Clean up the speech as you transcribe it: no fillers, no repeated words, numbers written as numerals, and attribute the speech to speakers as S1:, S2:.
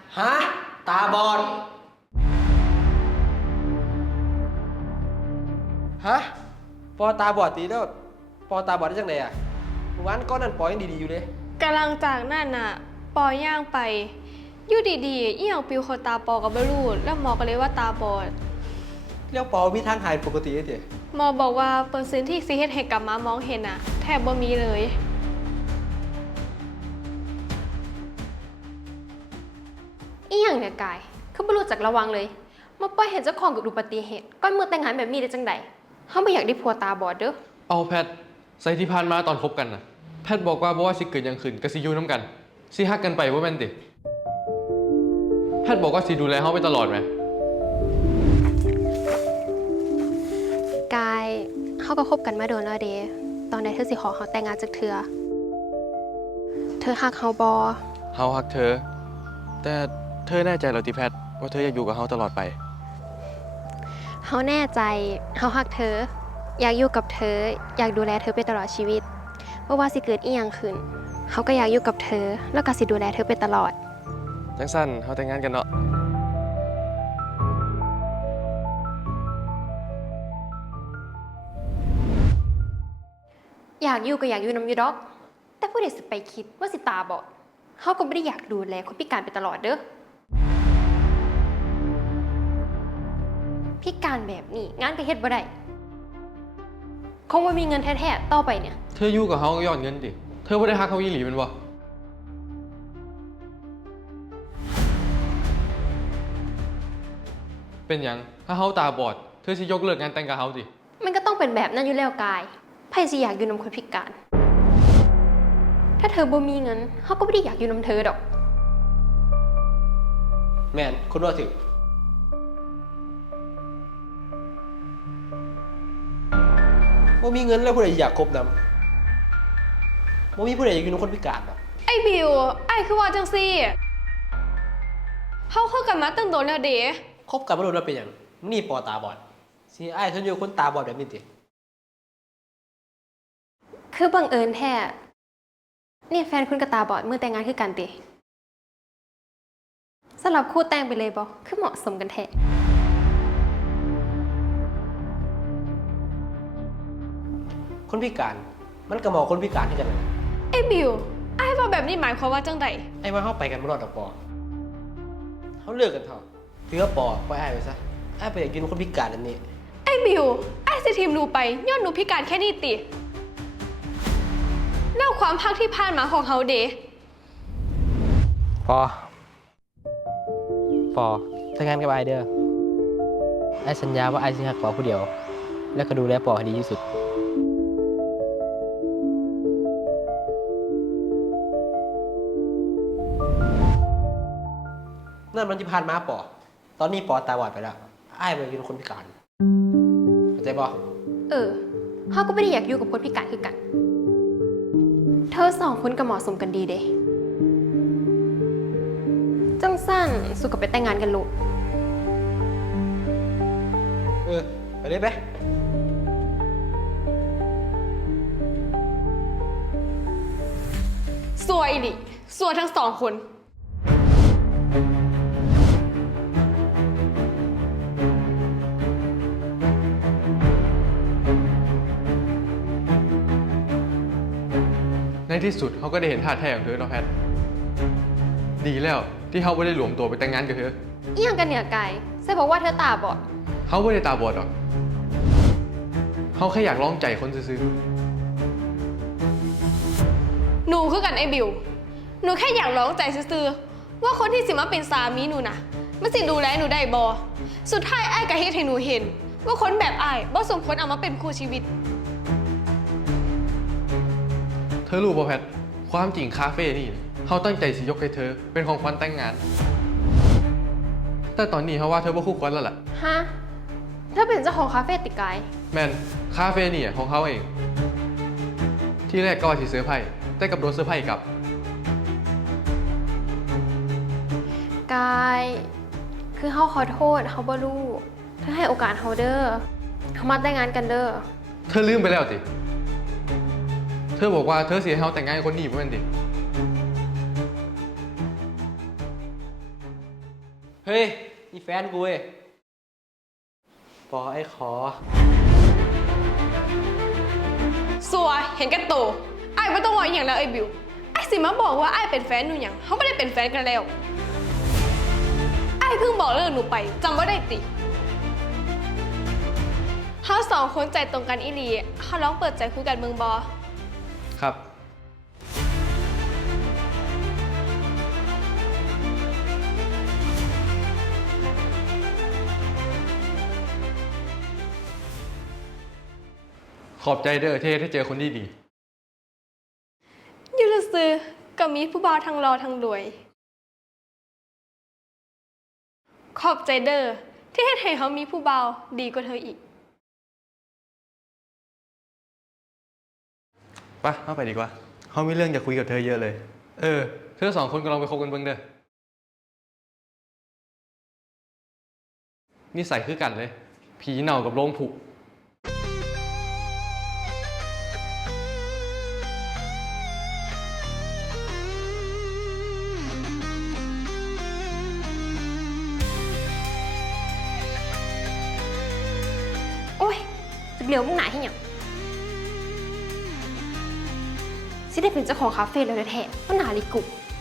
S1: ฮะตาบอดฮะปอตาบอดตีแล้วปอตาบอดได้จังไงอ่ะวันก้อนนั้นปอยังดีๆอยู่เลย
S2: กำลังจากนั่นน่ะปอย่างไปอยู่ดีๆอีหยังปิวเขาตาปอกับบรูดแล้วหมอก็เลยว่าตาบอด
S1: เรียกปอมีทางหายปกติได้เถอะ
S2: หมอบอกว่าเปอร์เซ็นต์ที่สิเฮ็ดให้กลับมามองเห็นน่ะแทบบ่มีเลยอีหยังเนี่ยกายคือบ่รู้จักระวังเลยมาปล่อยเห็นเจ้าของกับอุบัติเหตุก้อนมือแต่งงานแบบนี้ได้จังใดเฮาบ่อยากได้ผัวตาบอดเด้อ
S3: เอาแพทใส่ที่ผ่านมาตอนคบกันนะแพทบอกว่าบ่ว่าสิเกิดหยังขึ้นก็สิอยู่น้ำกันสิฮักกันไปว่าแม่นติแพทบอกว่าสิดูแลเฮาไปตลอดไหม
S4: กายเขาก็คบกันมาโดนแล้วเดตอนไหนเธอสิขอเขาแต่งงานจากเธอฮักเขาบอ
S3: เฮาฮักเธอ แต่เธอแน่ใจเหรอติแพทว่าเธออยากอยู่กับเฮาตลอดไป
S4: เขาแน่ใจเขาฮักเธอ อยากอยู่กับเธอ อยากดูแลเธอไปตลอดชีวิตไม่ว่าสิเกิดอีหยังขึ้นเขาก็อยากอยู่กับเธอ แล้วก็สิดูแลเธอไปตลอด
S3: จังสั้นเฮาแต่งงานกันเนาะ
S2: อยากอยู่ก็อยากอยู่นำอยู่ดอก แต่ผู้ใดสิไปคิดว่าสิตาบอดเขาก็ไม่ได้อยากดูแลคนพิการไปตลอดเด้อพิการแบบนี้งานก็เฮ็ดบ่ได้คงว่ามีเงินแท้ๆต่อไปเนี่ย
S3: เธออยู่กับเฮาก็ย้อนเงินติเธอบ่ได้ฮักเฮาอีหลีแม่นบ่เป็นหยังถ้าเฮาตาบอดเธอสิยกเลิกงานแต่งกับเฮาติ
S2: มันก็ต้องเป็นแบบนั้นอยู่แล้วกายไผสิอยากอยู่นำคนพิการ ถ้าเธอบ่มีเงินเขาก็ไม่ได้อยากอยู่นำเธอดอก
S1: แมนคุณว่าถึงว่ามีเงินแล้วผู้ใดอยากคบนำว่ามีผู้ใดอยากอยู่กับคนพิการหรอก
S2: ไอ้บิวไอ้คือว่าจังซี่เขาเข้ากันมาตั้งโดนแล้วเด๋
S1: คบกันมาโดนแล้วเป็นอย่างนี่ปอตาบอดสิไอ้ฉันอยู่คนตาบอดแบบนี้ติ
S2: คือบังเอิญแท้เนี่ยแฟนคุณกระตาบอดมือแต่งงานคือกันติสลับคู่แต่งไปเลยบอคือเหมาะสมกันแท้
S1: คนพิการมันก็เหมาะคนพิการที่กันเลย
S2: ไอ้บิวไอ้ว่าแบบนี้หมายความว่าจังใด
S1: ไอ้ว่าเขาไปกันไม่รอดดอกปอเขาเลิกกันเถอะถือว่าปอปล่อยไอ้ไปซะไอ้ไปอยากอยู่กับคนพิการอันนี้
S2: ไอ้บิวไอ้สิทีมหนูไปย้อนหนูพิการแค่นี้ติแล้วความพักที่ผ่านมาของเขาเด๋
S1: ปอแต่งงานกับไอเด้อไอสัญญาว่าไอสิหักปอผู้เดียว แล้วก็ดูแลปอให้ดีที่สุดนั่นมันที่ผ่านมาปอตอนนี้ปอตาบอดไปแล้วไอ้ไปอยู่กับคนพิการเข้าใจปอ
S2: เขาก็ไม่ได้อยากอยู่กับคนพิการคือกัน เธอสองคนก็เหมาะสมกันดีเด้จังสั้นสุกับไปแต่งงานกันลูก
S1: ไปเลยไหม
S2: สวยดิสวยทั้งสองคน
S3: ในที่สุดเขาก็ได้เห็นท่าแท้ของเธอเนาะแพทดีแล้วที่เขาไม่ได้หลวมตัวไปแต่งงานกับเธอ
S2: อีหยังกันเนี่ยกายใช่บอกว่าเธอตาบอด
S3: เขาไม่ได้ตาบอดหรอกเขาแค่อยากลองใจคนซื่อ
S2: หนูคือกันไอ้บิว หนูแค่อยากร้องใจซื่อๆว่าคนที่สิมาเป็นสามีหนูนะมันสิดูแลหนูได้บอสุดท้ายไอ้ายก็เฮ็ดให้หนูเห็น ว่าคนแบบไอ้ายบ่สมควรเอามาเป็นคู่ชีวิต
S3: ๆเธอรู้ป่ะแพทความจริงคาเฟ่นี่นะเขาตั้งใจสิยกให้เธอเป็นของขวัญแต่งงาน แต่ตอนนี้เขาว่าเธอบ่คู่ควรแล้วล่ะ
S2: ฮะเธอเป็นเจ้าของคาเฟ่ติกาย
S3: แมนคาเฟ่นี่ของเขาเอง ที่แรกก็ว่าสิเซอร์ไพรส์แต่กับโดนเซอร์ไพรส์กลับ
S2: กาย คือเขาขอโทษเขาบ่รู้เธอให้โอกาสเขาเด้อเขามาแต่งงานกันเด้อ
S3: เธอลืมไปแล้วติเธอบอกว่าเธอเสียให้เขาแต่งงานกับคนนี้บ่แม่นติ
S1: เฮ้ยนี่แฟนกูเว้ยปอไอ้ขอ
S2: สัวเห็นแกันโตไอ้ไม่ต้องว่าอหย่างแล้วไอ้บิวไอ้สิมาบอกว่าไอ้เป็นแฟนหนูหยังเขาไม่ได้เป็นแฟนกันแล้วไอ้เพิ่งบอกเลิกหนูไปจำว่าได้ติเขาสองคนใจตรงกันอีหลีเขาลองเปิดใจคุยกันเมืองบอ
S3: ครับ ขอบใจเด้อที่ได้เจอคนดี
S2: ยูรซื้อก็มีผู้บ่าวทั้งรอทั้งรวย ขอบใจเด้อที่ให้เขามีผู้บ่าวดีกว่าเธออีก
S5: ปะเข้าไปดีกว่าเขามีเรื่องจะคุยกับเธอเยอะเลย
S3: เออ เธอสองคนกำลังไปคบกันเบิ่งเด้อนี่ใส่คือกันเลย ผีเน่ากับโลงผุ
S4: โอ้ยจะเหลียวมุ่งหนาให้หยังสิได้เป็นเจ้าของคาเฟ่แล้วแท้ๆมันหนาลิกุ